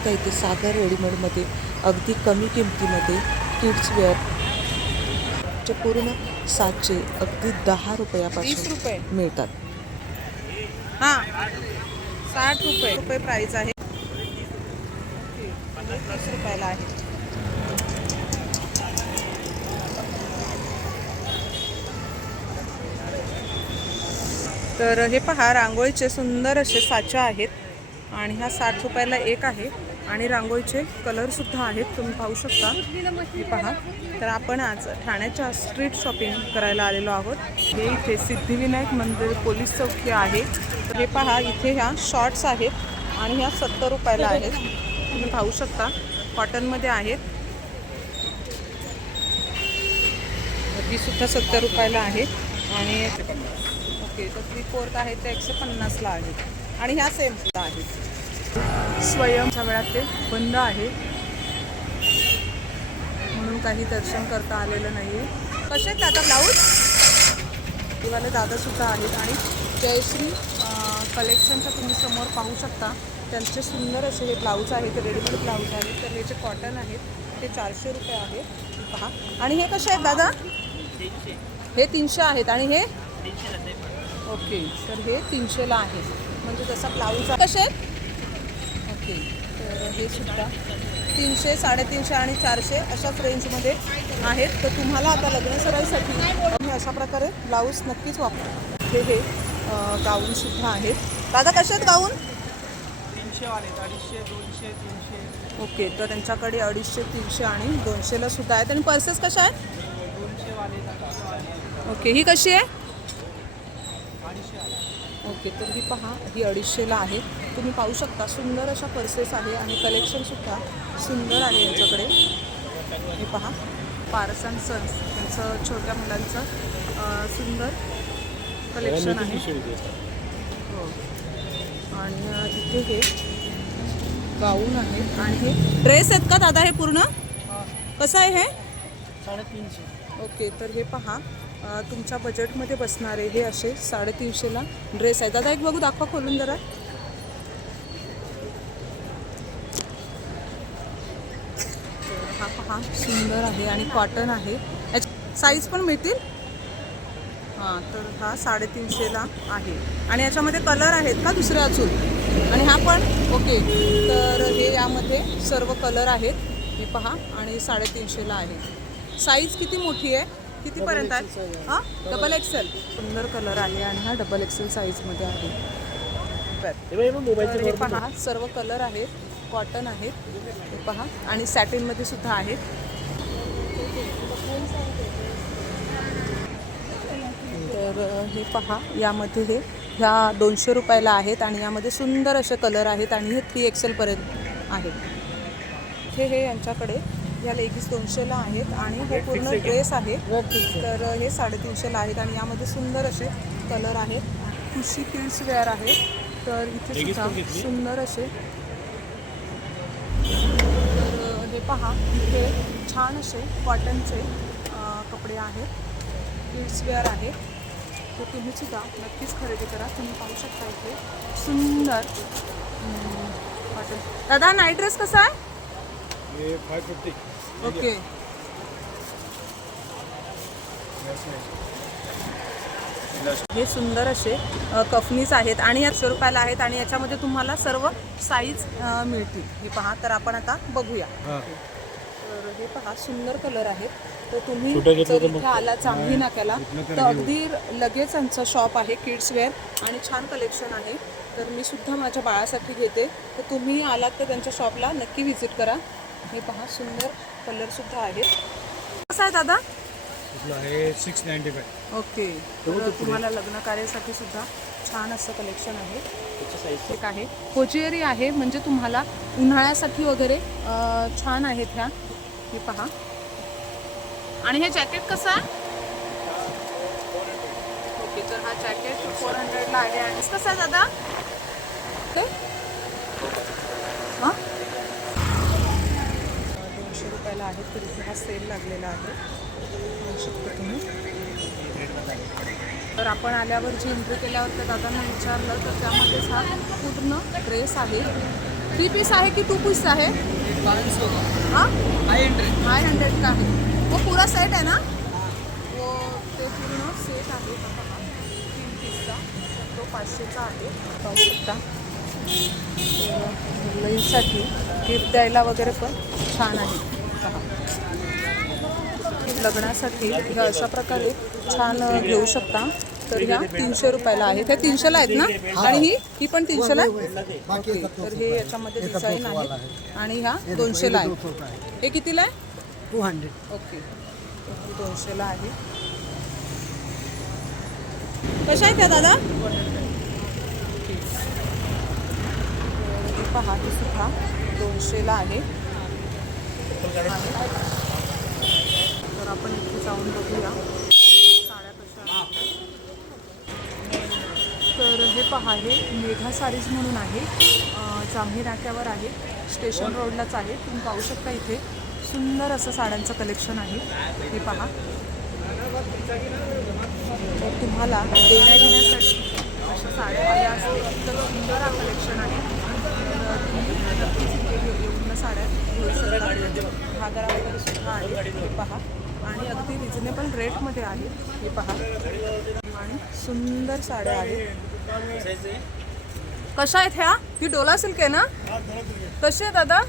शकता इथे सागर रेडीमेडमध्ये अगदी कमी किमतीमध्ये किड्स वेअर. चे पूर्ण साचे अगदी दहा रुपयापासून रुपये. मिळतात. हां. साठ रुपये. रुपये प्राईस आहे. तीस रुपयाला आहे. तर हे पहा रांगोळीचे सुंदर असे साचा आहेत. आणि ह्या साठ रुपयाला एक आहे. आणि रांगोळीचे कलरसुद्धा आहेत तुम्ही पाहू शकता. हे पहा. तर आपण आज ठाण्याच्या स्ट्रीट शॉपिंग करायला आलेलो आहोत. हे इथे सिद्धिविनायक मंदिर पोलीस चौकी आहे. हे पहा इथे ह्या शॉर्ट्स आहेत आणि ह्या सत्तर रुपयाला आहेत. तुम्ही पाहू शकता कॉटनमध्ये आहेत. तर सुद्धा सत्तर रुपयाला आहे. आणि ओके तर थ्री फोर्थ आहे ते एकशे पन्नासला आहे. आणि ह्या सेमसुद्धा आहेत. स्वयंच्या वेळात ते बंद आहे. म्हणून काही दर्शन करता आलेलं नाही आहे कसे आहेत आता ब्लाऊज? दिवाले दादासुद्धा आहेत आणि जयश्री कलेक्शनच्या तुम्ही समोर पाहू शकता. त्यांचे सुंदर असे हे ब्लाऊज आहेत रेडीमेड ब्लाऊज आहेत. तर हे जे कॉटन आहेत ते चारशे रुपये आहेत पहा. आणि हे कसे आहेत दादा? हे तीनशे आहेत. आणि हे? ओके. तर हे तीनशेला आहे. म्हणजे जसा ब्लाऊज कसे आहेत? सुद्धा तीनशे साडेतीनशे आणि चारशे अशाच रेंजमध्ये आहेत. तर तुम्हाला आता लग्न सराईसाठी मी अशा प्रकारे ब्लाऊज नक्कीच वापर. हे हे गाऊनसुद्धा आहेत. दादा कसे आहेत गाऊन? अडीचशे दोनशे तीनशे. ओके तर त्यांच्याकडे अडीचशे तीनशे आणि दोनशेला सुद्धा आहेत. आणि पर्सेस कशा आहेत? दोनशे वाले तीनशे वाले ओके ही कशी आहे? ओके तर ही पहा ही अडीचशेला आहे. तुम्ही पाहू शकता सुंदर अशा पर्सेस आहे आणि कलेक्शनसुद्धा सुंदर आहे यांच्याकडे. हे पहा. पारस अँड सन्स यांचं छोट्या मुलांचं सुंदर कलेक्शन आहे. हो. आणि इथे हे गाऊन आहे. आणि हे ड्रेस आहेत का दादा हे पूर्ण? कसं आहे हे? साडेतीनशे. ओके तर हे पहा. तुमच्या बजेटमध्ये बसणारे हे असे साडेतीनशेला ड्रेस आहे. दादा एक बघू दाखवा खोलून जरा तर हा पहा सुंदर आहे आणि कॉटन आहे. साईज पण मिळतील. हां तर हा साडेतीनशेला आहे. आणि याच्यामध्ये कलर आहेत का दुसरे अजून? आणि हा पण? ओके. तर हे यामध्ये सर्व कलर आहेत. हे पहा आणि साडेतीनशेला आहे. साईज किती मोठी आहे? कितीपर्यंत आहे? हां डबल एक्सेल सुंदर कलर आहे आणि हा डबल एक्सेल साईजमध्ये आहे. हे पहा सर्व कलर आहेत. कॉटन आहेत. हे पहा आणि सॅटिनमध्ये सुद्धा आहेत. तर हे पहा. यामध्ये हे ह्या दोनशे रुपयाला आहेत आणि यामध्ये सुंदर असे कलर आहेत आणि हे थ्री एक्सेलपर्यंत आहेत हे हे यांच्याकडे या लेगीस दोनशेला आहेत आणि हे पूर्ण ड्रेस आहे. तर हे साडेतीनशेला आहेत आणि यामध्ये सुंदर असे कलर आहेत. खुशी किड्स वेअर आहे. तर इथे सुद्धा सुंदर असे. तर हे पहा इथे छान असे कॉटनचे कपडे आहेत. किड्स वेअर आहे तर तुम्ही सुद्धा नक्कीच खरेदी करा. तुम्ही पाहू शकता इथे. सुंदर. दादा नाईट ड्रेस कसा आहे? हे फाय फिफ्टी ओके. हे सुंदर असे अ, कफनीज आहेत आणि या रुपयाला आहेत आणि याच्यामध्ये तुम्हाला सर्व साईज मिळतील. हे पहा तर आपण आता बघूया. तर हे पहा सुंदर कलर आहेत. तर तुम्ही जर इथे आला चांगली नाक्याला तर अगदी लगेच आमचं शॉप आहे किड्स वेअर आणि छान कलेक्शन आहे. तर मी सुद्धा माझ्या बाळासाठी घेते. तर तुम्ही आलात तर त्यांच्या शॉपला नक्की व्हिजिट करा. हे पहा सुंदर कलरसुद्धा आहेत कसं आहे दादा? हे सिक्स नाईन्टी फाय ओके. तर तुम्हाला लग्न कार्यासाठी सुद्धा छान असं कलेक्शन आहे. एक आहे. होजिअरी आहे म्हणजे तुम्हाला उन्हाळ्यासाठी वगैरे छान आहेत ह्या. हे पहा. आणि हे जॅकेट कसं आहे? ओके तर हा जॅकेट फोर हंड्रेडला आहे आणि कसं आहे दादा? ते हां दोनशे रुपयाला आहे तर हा सेल लागलेला आहे. पाहू शकता तुम्ही. तर आपण आल्यावर जी एंट्री केल्यावर त्या दादांना विचारलं तर त्यामध्येच हा पूर्ण ड्रेस आहे. थ्री पीस आहे की टू पीस आहे? हाँ? फाइव हंड्रेड का है वो पूरा सेट है ना? वो ते पूर्ण सेट आहे हा. तीन पीसचा तो पाचशेचा आहे. पाहू शकता मुलांसाठी गिफ्ट द्यायला वगैरे पण छान आहे. पहा. लग्नासाठी ह्या अशा प्रकारे छान घेऊ शकता. तर ह्या तीनशे रुपयाला आहेत ह्या तीनशेला आहेत ना? आणि ही ही पण तीनशेला आहे? तर हे याच्यामध्ये डिझाईन आहे. आणि ह्या दोनशेला आहे. हे कितीला आहे? Two hundred okay. दोनशेला आहे. कशा आहेत त्या दादा? पहा ती सुद्धा दोनशेला आहे. तर आपण इथे जाऊन बघूया. साड्या कशा तर हे पहा हे मेघा सारीज म्हणून आहे. जांभी नाक्यावर आहे. स्टेशन रोडलाच आहे. तुम्ही पाहू शकता इथे. सुंदर असं साड्यांचं कलेक्शन आहे. हे पहा. तर तुम्हाला देण्या घेण्यासाठी अशा साड्या हव्या असतील. तर सुंदर हा कलेक्शन आहे. तुम्ही नक्कीच येऊन साड्या. घेऊ शकता घागरा वगैरे सुद्धा आहे हे पहा. आणि अगदी रिजनेबल रेटमध्ये आहे हे पहा. आणि सुंदर साड्या आहेत. कशा आहेत ह्या? ही डोला सिल्क आहे ना? कशी आहे दादा?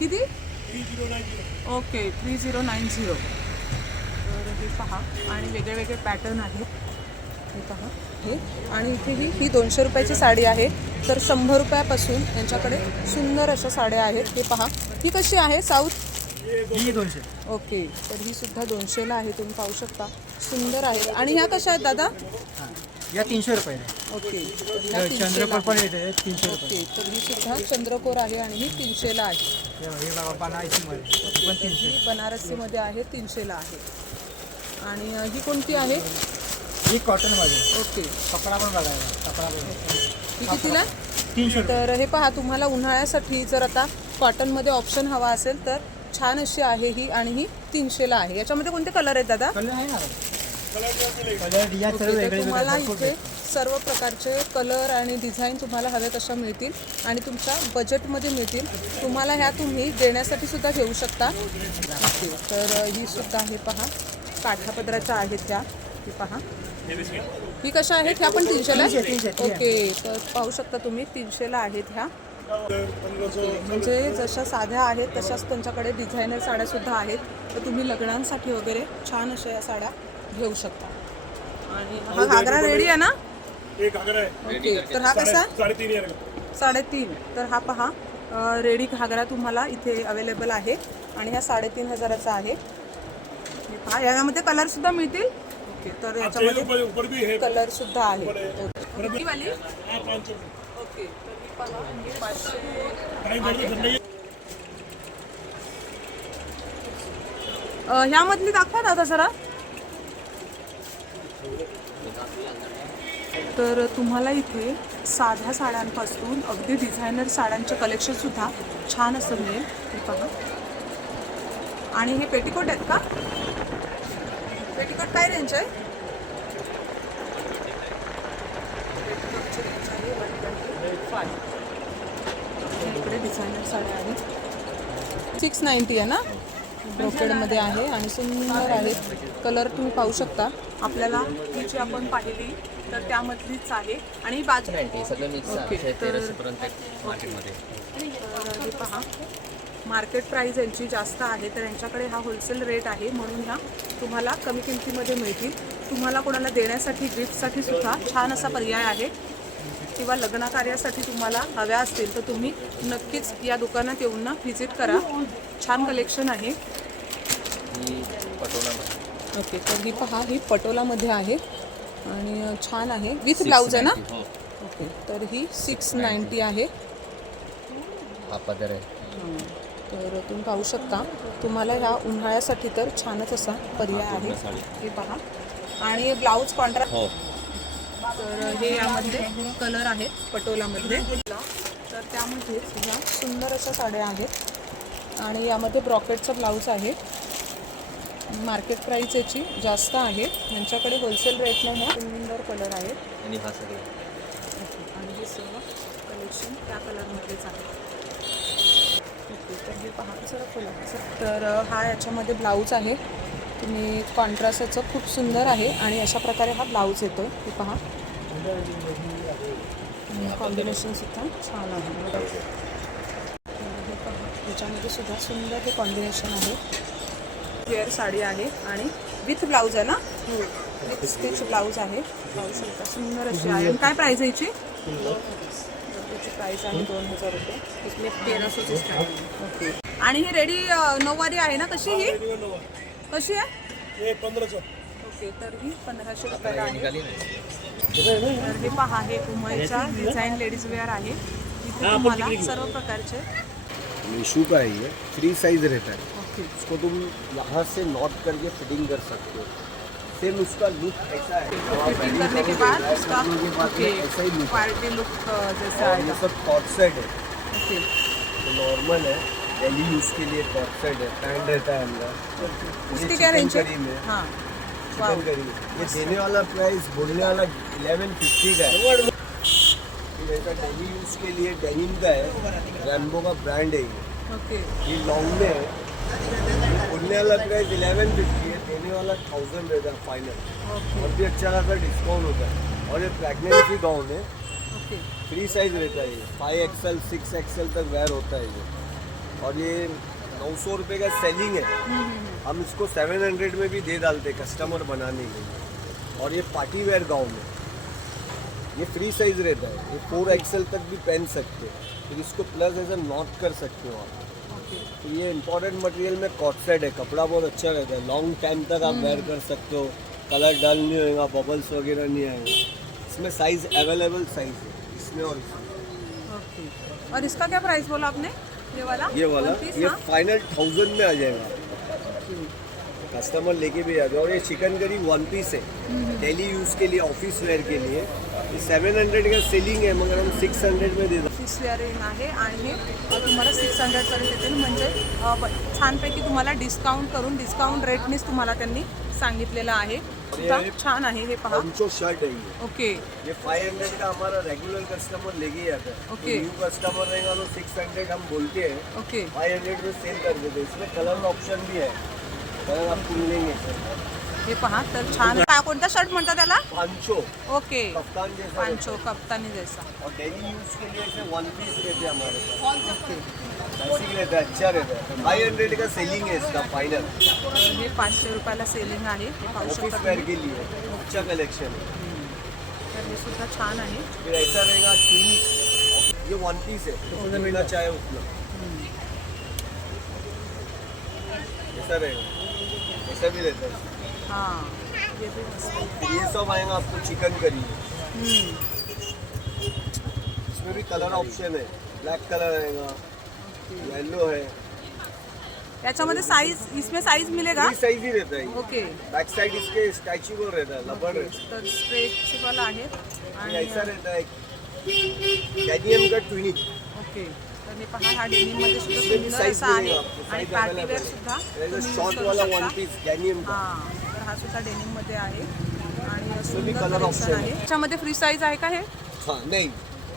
किती? Okay three zero nine zero. तर हे पहा आणि वेगळे वेगळे पॅटर्न आहेत. हे पहा हे. आणि इथे ही ही दोनशे रुपयाची साडी आहे. तर शंभर रुपयापासून यांच्याकडे सुंदर अशा साड्या आहेत. हे पहा ही कशी आहे साऊथ? ही दोनशे. ओके तर ही सुद्धा दोनशेला आहे तुम्ही पाहू शकता. सुंदर आहेत आणि ह्या कशा आहेत दादा? या तीनशे रुपये ओके. ह्या तीनशेला. चंद्रपूर पण. येते तीनशे रुपये. ओके तर ही सुद्धा चंद्रकोर आहे आणि ही तीनशेला आहे. हे हे बघा बनारसीमध्ये ती पण तीनशे. ही बनारसीमध्ये आहे तीनशेला आहे. आणि अ, ही कोणती आहे? ही कॉटनमध्ये ओके. कपडा पण बघायला कपडा पण ही कितीला? तीनशे रुपये. तर हे पहा तुम्हाला उन्हाळ्यासाठी जर आता कॉटनमध्ये ऑप्शन हवा असेल तर छान अशी आहे ही आणि ही तीनशेला आहे. याच्यामध्ये कोणते कलर आहेत दादा? कलर आहे ना. कलर या सर्व ओके, तर वेगळे तुम्हाला इथे सर्व प्रकारचे कलर आणि डिझाईन तुम्हाला हवे तशा मिळतील आणि तुमच्या बजेटमध्ये मिळतील. तुम्हाला ह्या तुम्ही देण्यासाठी सुद्धा घेऊ शकता. तर ही सुद्धा हे पहा. काठापदराच्या आहेत त्या ही पहा. ही कशा आहेत? ह्या पण तीनशेला ओके तर पाहू शकता तुम्ही तीनशेला आहेत ह्या. म्हणजे जशा साध्या आहेत तशाच त्यांच्याकडे डिझायनर साड्या सुद्धा आहेत. तर तुम्ही लग्नांसाठी वगैरे छान अशा या साड्या घेऊ शकता. आणि हा घागरा रेडी आहे ना? एक घागरा आहे. ओके तर हा कसा साडेतीन तर हा पहा रेडी घागरा तुम्हाला इथे अवेलेबल आहे आणि हा साडेतीन हजाराचा आहे. हे पहा यामध्ये कलर सुद्धा मिळतील. ओके तर याच्यामध्ये है कलर सुद्धा आहे. ओके. ही वाली? हाँ पाँच सौ रुपये ओके तर ही पहा ही पाचशे टाइम बढ़ तो नहीं अ, ह्यामधली दाखवा दादा जरा तर तुम्हाला इथे साध्या साड्यांपासून अगदी डिझायनर साड्यांचे कलेक्शनसुद्धा छान असं मिळेल. हे पहा. आणि हे पेटिकोट आहेत का? पेटिकोट काय रेंज आहे? पेटिकोटची रेंज आहे 125. इकडे डिझायनर साड्या आहेत. सिक्स नाईन्टी आहे ना? ब्रोकेडमध्ये आहे आणि सुंदर आहे. कलर तुम्ही पाहू शकता. आपल्याला ही जी आपण पाहिली तर त्यामधलीच आहे. आणि ही बाजू ओके, तर- हे पहा. मार्केट प्राईस यांची जास्त आहे तर यांच्याकडे हा होलसेल रेट आहे. म्हणून ह्या तुम्हाला कमी किमतीमध्ये मिळतील. तुम्हाला कोणाला देण्यासाठी गिफ्टसाठी सुद्धा छान असा पर्याय आहे. किंवा लग्न कार्यासाठी तुम्हाला हव्या असतील तर तुम्ही नक्कीच या दुकानात येऊन ना व्हिजिट करा. छान कलेक्शन आहे. ही ओके तर ही पहा ही पटोलामध्ये आहे आणि छान आहे. विथ ब्लाऊज आहे ना? हो. ओके तर ही सिक्स नाईन्टी आहे. हा पदर आहे. तर तुम्ही पाहू शकता. तुम्हाला ह्या उन्हाळ्यासाठी तर छानच असा पर्याय आहे. हे पहा. आणि ब्लाऊज कॉन्ट्रास्ट हो. तर हे यामध्ये कलर आहेत पटोलामध्ये. तर त्यामध्ये ह्या सुंदर अशा साड्या आहेत. आणि यामध्ये ब्रॉकेटचा ब्लाऊज आहे. मार्केट प्राईस याची जास्त आहे. यांच्याकडे होलसेल रेटने ह्या सुंदर कलर आहेत आणि हा सगळं. आणि हे सर्व कलेक्शन त्या कलरमध्येच आहे. ओके. तर हे पहा सर फुलं तर हा याच्यामध्ये ब्लाऊज आहे. तुम्ही कॉन्ट्रास्ट याचं खूप सुंदर आहे आणि अशा प्रकारे हा ब्लाऊज येतो हे पहा. कॉम्बिनेशन सुद्धा छान आहे. पहा ह्याच्यामध्ये सुद्धा सुंदर हे कॉम्बिनेशन आहे. वेअर साडी आहे आणि विथ ब्लाऊज आहे ना? विथ स्टिच ब्लाऊज आहे. शकता सुंदर अशी आहे. आणि काय प्राईस आहे याची? त्याची प्राईस आहे दोन हजार रुपये. इसमें तेरह सौ से स्टार्ट ओके. आणि ही रेडी नऊवारी आहे ना कशी ही? कशी आहे? हे ओके तर ही पंधराशे रुपयाला आहे. तर हे पहा हे उमरचा डिझाईन लेडीज वेअर आहे. इथे तुम्हाला सर्व प्रकारचे मीशू का है। ये फ्री साइज़ रहता है। ओके उसको तुम यहाँ से नॉट करके फिटिंग कर सकते हो। सेम उसका लुक ऐसा है। फिटिंग करने के बाद उसका ऐसा ही लुक पार्टी लुक जैसा और ये सब कॉट सेट है। ओके तो नॉर्मल है। डेली यूज़ के लिए कॉट सेट है। पैंट रहता है अंदर। उसकी क्या रेंज है? हाँ। चिकन करी ये देने वाला प्राइस बोलने वाला इलेवन फिफ्टी का है। ये डेली यूज़ के लिए डेनिम का है रैम्बो का ब्रांड है ये। ये लॉन्ग में है। बोलने वाला प्राइस इलेवन फिफ्टी है देने वाला थाउज़ेंड रहता है फाइनल और भी अच्छा खासा डिस्काउंट होता है। और ये प्रेगनेंसी गाउन है। फ्री साइज़ रहता है ये। फाइव एक्सएल सिक्स एक्सएल तक वेयर होता है ये। और ये नौ सौ रुपये का सेलिंग है। हम इसको सेवन हंड्रेड में भी दे डालते कस्टमर बनाने के लिए। और ये पार्टी वेयर गाउन है। ये फ्री साइज़ रहता है। ये फोर एक्सएल तक भी पहन सकते हो। फिर इसको प्लस ऐसा नॉट कर सकते हो आप। तो ये इम्पोर्टेंट मटेरियल में कॉट सेट है। कपड़ा बहुत अच्छा रहता है। लॉन्ग टाइम तक आप वेयर कर सकते हो। कलर डल नहीं होएगा बबल्स वगैरह नहीं आएगा। इसमें साइज़ अवेलेबल साइज़ है। इसमें और इसमें। और इसका क्या प्राइस बोला आपने? ये वाला? ये वाला? ये हाँ? फाइनल थाउज़ेंड में आ जाएगा। कस्टमर लेके भी जाते और ये चिकन करी वन पीस है। डेली यूज़ के लिए ऑफ़िस वेयर के लिए। सेवन हंड्रेड का सेलिंग है मगर हम सिक्स हंड्रेड में दे देते ऑफ़िस वेअरिंग आहे आणि हे तुम्हाला सिक्स हंड्रेडपर्यंत येतील. म्हणजे छानपैकी तुम्हाला डिस्काउंट करून डिस्काउंट रेटनेच तुम्हाला त्यांनी सांगितलेलं आहे. छान आहे हे पहा. पंचो शर्ट है. ये ओके. ये फाइव हंड्रेड का हमारा रेगुलर कस्टमर लेके आता. है Okay. न्यू कस्टमर रहेगा तो सिक्स हंड्रेड हम बोलते हैं. ओके. फाइव हंड्रेड में सेल कर देते हैं. इसमें कलर ऑप्शन भी है. कलर आपको मिलेंगे. हे पहा तर छान कोणता शर्ट त्याला? पांचो. ओके. कप्तान जैसा. पांचो कप्तानी जैसा। और डेली यूज़ के लिए ऐसे वन पीस रहते हैं हमारे पास. बेसिक रहता है अच्छा रहता है. फाइव हंड्रेड का सेलिंग है इसका फाइनल हे पाचशे रुपयाला सेलिंग आहे. हे पाहू ऑफ़िस वेयर के लिए. अच्छा कलेक्शन है तर हे सुद्धा छान आहे. फिर ऐसा रहेगा ट्विन ये वन पीस है. तो मिलना चाहे उतना. ऐसा रहेगा. ऐसा भी रहता है। हाँ। ये भी मस्त आहे. ये सब आएगा आपको चिकन करी हम्म. इसमें भी कलर ऑप्शन है। ब्लैक कलर आएगा। येलो है। याच्यामध्ये साईज इसमें साईज मिलेगा? ये साइज़ ही रहता है। ओके बैक साइड इसके स्ट्रेचेबल रहता है लबर रहता है तर स्ट्रेचेबल आहे ये आणि ऐसा रहता है। डैनियम का ट्विनिक ओके तर हे पहा हा डेनिममध्ये सुद्धा सुंदर असा आहे. आणि सुद्धा तुम्ही करू शकता. हां तर हा सुद्धा डेनिममध्ये आहे. आणि सुंदर कलेक्शन आहे. फ्री साईज आहे का हे? हाँ नहीं.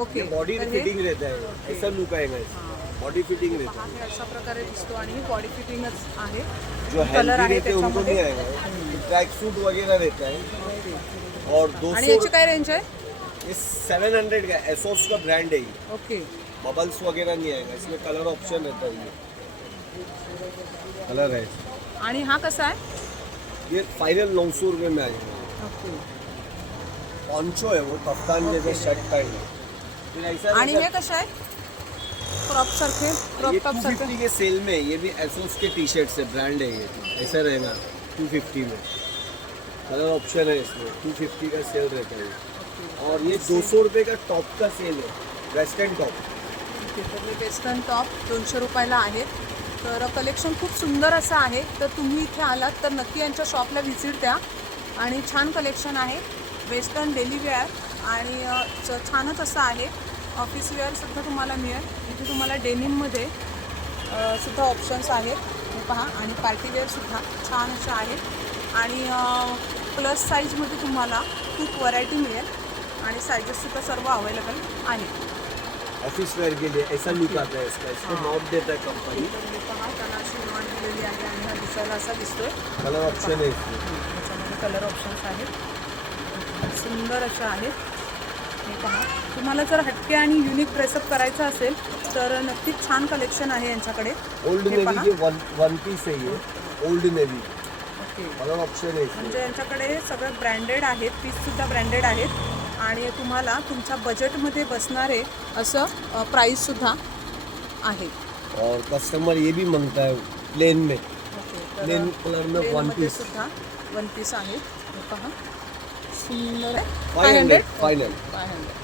ओके बॉडी फिटिंग रहता है ऐसा लुक आएगा बॉडी फिटिंग रहता हे. अशा प्रकारे दिसतो आणि बॉडी फिटिंगच आहे. जो कलर आहे त्याच्यामध्ये. ट्रैक सूट वगैरह रहता है और दो आणि याची काय रेंज आहे? ये सेवन हंड्रेड का एसोस का ब्रांड है ओके बबल्स वगैरह नहीं आएगा इसमें कलर ऑप्शन रहता है ये। कलर है। आणि हा कसा आहे? ये फाइनल नौ सौ रुपये में आ जाएगा ओके. पॉन्चो है वो कप्तान जैसे शर्ट पैंट है। फिर ऐसा आणि हे आहे? क्रॉप सारखे क्रॉप ये टॉप सारखे के सेल में ये भी एसोस के टी शर्ट है ब्रांड है ये। ऐसा रहेगा टू फिफ्टी में। कलर ऑप्शन है इसमें टू फिफ्टी का सेल रहता है। और ये दो सौ रुपये का टॉप का सेल है वेस्टर्न टॉप ओके, तर हे वेस्टर्न टॉप दोनशे रुपयाला आहेत. तर कलेक्शन खूप सुंदर असं आहे. तर तुम्ही इथे आलात तर नक्की यांच्या शॉपला व्हिजिट द्या. आणि छान कलेक्शन आहे. वेस्टर्न डेली वेअर आणि च- छानच असं आहे. ऑफिस वेअरसुद्धा तुम्हाला मिळेल. इथे तुम्हाला डेनिममध्ये सुद्धा ऑप्शन्स आहेत. हे पहा. आणि पार्टी वेअरसुद्धा छान असं आहे आणि प्लस साईजमध्ये तुम्हाला खूप व्हरायटी मिळेल. आणि सायजेससुद्धा सर्व अवेलेबल आहेत. ऑफिस वेयर के लिए ऐसा लुक आता है. इसका इसको नॉट देता है कंपनी दिलेली आहे आणि हा दिसायला असा दिसतोय. कलर ऑप्शन है. इसमें त्याच्यामध्ये कलर ऑप्शन्स आहेत. सुंदर अशा आहेत. हे पहा. तुम्हाला जर हटके आणि युनिक ड्रेसअप करायचं असेल तर नक्कीच छान कलेक्शन आहे यांच्याकडे. ओल्ड हे नेवी पहा. के वन वन पीस है ये old navy okay. Colour option है इसमें म्हणजे यांच्याकडे सगळं ब्रँडेड आहेत पीससुद्धा ब्रँडेड आहेत. आणि तुम्हाला तुमच्या बजेटमध्ये बसणारे असं प्राईससुद्धा आहे. और कस्टमर ये भी मांगता है प्लेन में. तर प्लेन कलर में वन प्लेनमध्ये पीस सुद्धा वन पीस आहेत हे पहा. सुंदर आहे. Five hundred final five hundred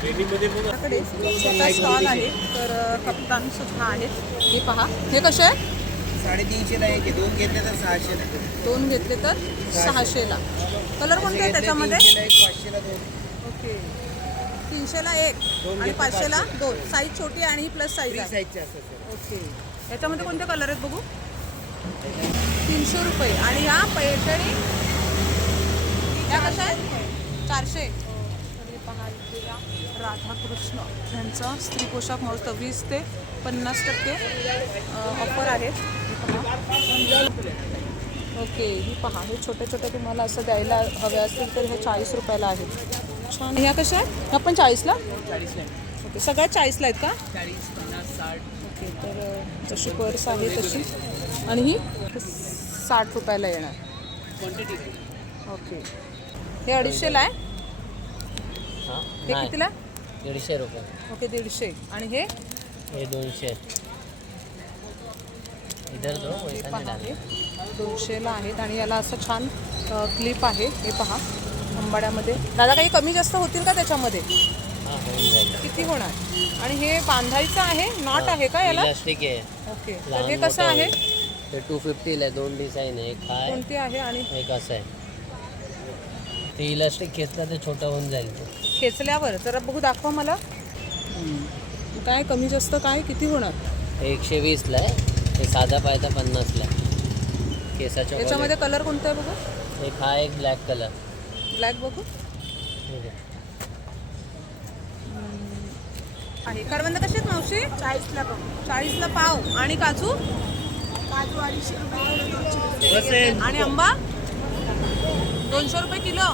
आपल्याकडे छोटा स्टॉल आहे तर कप्तान सुद्धा आहेत. हे पहा. हे कसे आहे? साडेतीनशेला एक आहे. दोन घेतले तर सहाशेला दोन घेतले तर सहाशेला कलर कोणते आहे त्याच्यामध्ये? एक पाचशेला दोन. ओके. तीनशेला एक आणि पाचशेला दोन. साईज छोटी आणि ही प्लस साईज आहे. साईजचे असतात ओके. याच्यामध्ये कोणते कलर आहेत बघू? तीनशे रुपये. आणि या पैठणी या कशा आहेत? चारशे. या राधाकृष्ण यांचा स्त्री पोशाख मस्त वीस ते पन्नास टक्के ऑफर आहे पहा. ओके ही पहा हे छोटे छोटे तुम्हाला असं द्यायला हवे असतील तर हे चाळीस रुपयाला आहेत. छान. ह्या कशा आहेत? ह्या पण चाळीसला? ओके सगळ्यात चाळीसला आहेत का? चाळीस पन्नास साठ ओके तर जशी पर्स आहे तशी. आणि ही साठ रुपयाला येणार. Quantity okay. हे अडीचशेला आहे? हे कितीला? दीडशे रुपये. ओके दीडशे. आणि हे? हे दोनशे. हे पहा. हे. दोनशेला आहेत आणि याला असं छान क्लिप आहे. हे पहा अंबाड्यामध्ये दादा काही कमी जास्त होतील का त्याच्यामध्ये? हा होऊन जाईल. किती होणार? आणि हे बांधायचं आहे? नॉट आहे का याला? इलास्टिक आहे. ओके. तर हे कसं आहे. ते टू फिफ्टीला आहे दोन डिझाईन आहे. एक हा आहे कोणती आहे आणि? एक असं आहे. ते इलास्टिक खेचलं ते छोटं होऊन जाईल ते. खेचल्यावर जरा बघू दाखवा मला. काय कमी जास्त काय किती होणार? हे एकशे वीसला आहे. हे साधा पायथा पन्नासला केसाच्या याच्यामध्ये कलर कोणता आहे बघू. एक हा एक ब्लॅक कलर. ब्लॅक बघू. आहे. करवंद कशी आहेत मावशी? चाळीसला चाळीसला पाव. आणि काजू? काजू अडीचशे रुपये आणि आंबा? दोनशे रुपये किलो.